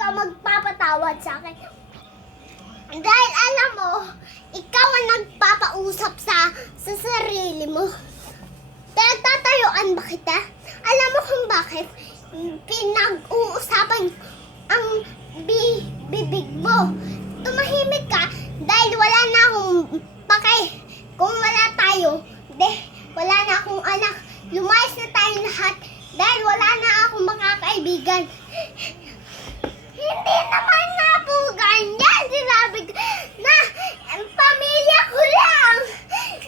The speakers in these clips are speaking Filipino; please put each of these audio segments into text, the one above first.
ka magpapatawad sa akin. Dahil alam mo, ikaw ang nagpapausap sa sarili mo. Nagtatayuan ba kita? Alam mo kung bakit? Pinag-uusapan ang bibig mo. Tumahimik ka dahil wala na akong pakay. Kung wala tayo, wala na akong anak. Lumayas na tayo lahat dahil wala na akong makakaibigan. Hindi naman nga po ganyan. Sinabi ko na pamilya ko lang.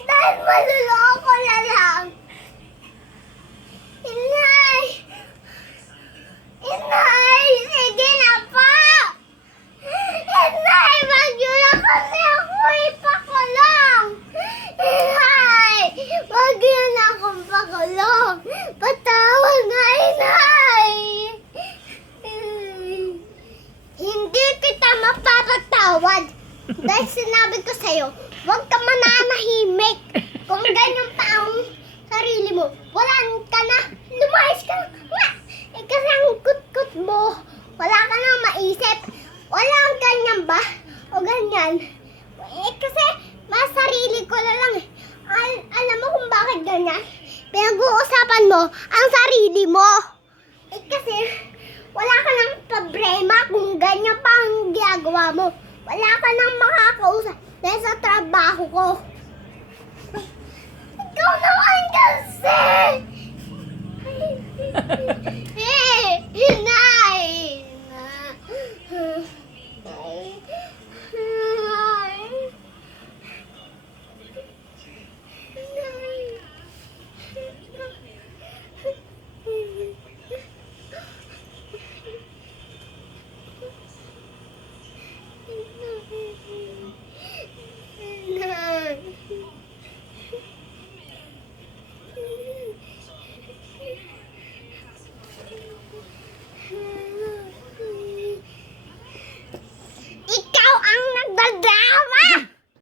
Dahil maluloko na lang. Inay! Inay! Sige na po! Inay! Wag niyo na kasi ako ipakulong! Inay! Wag niyo na akong pakulong! Patawad na, Inay! Hindi kita mapapatawad! Dahil sinabi ko sa'yo, huwag ka mananahimik! Kung ganyan pa ang sarili mo, wala ka na, lumayas ka na. Kasi ang kut-kut mo, wala ka na maisip. Wala ang ganyan ba? O ganyan? Kasi mas sarili ko na lang. Alam mo kung bakit ganyan? Pinag-uusapan mo ang sarili mo. Kasi wala ka ng problema kung ganyan pa ang ginagawa mo. Wala ka nang makakausap dahil sa trabaho ko. Ikaw naman kasi!